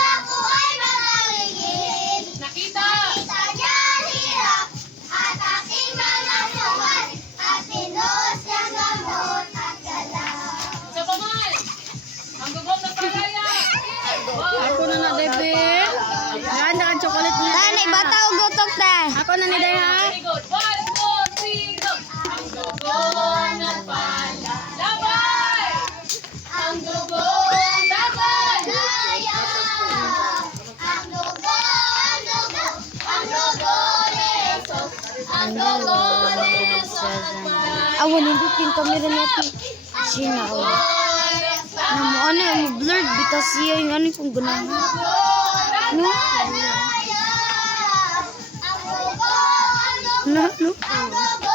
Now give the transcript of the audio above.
ako ay magaligid. Nakita niya ang hirap at aking mga suwan at pinos niyang gamot at galaw. Sa pamal! Ang gugom ng palaya! Ako na David. Yan, ang chocolate niya. Tanay, bataw gutok na. Ako na ni Day, ha? Very good. 1, 2, 3, go! Ang gugom ng palaya! Labay! Ang dugong laban laya. Ang dugo, ang dugo, ang dugo ni Jesus. Ang dugo ni Jesus. Awan, hindi yung camera natin. Sina ko. Namu, ano yung blurred? Bitas siya yung ano yung ganahan. No? Laya. Ang dugo, ang dugo, No, no. ang dugo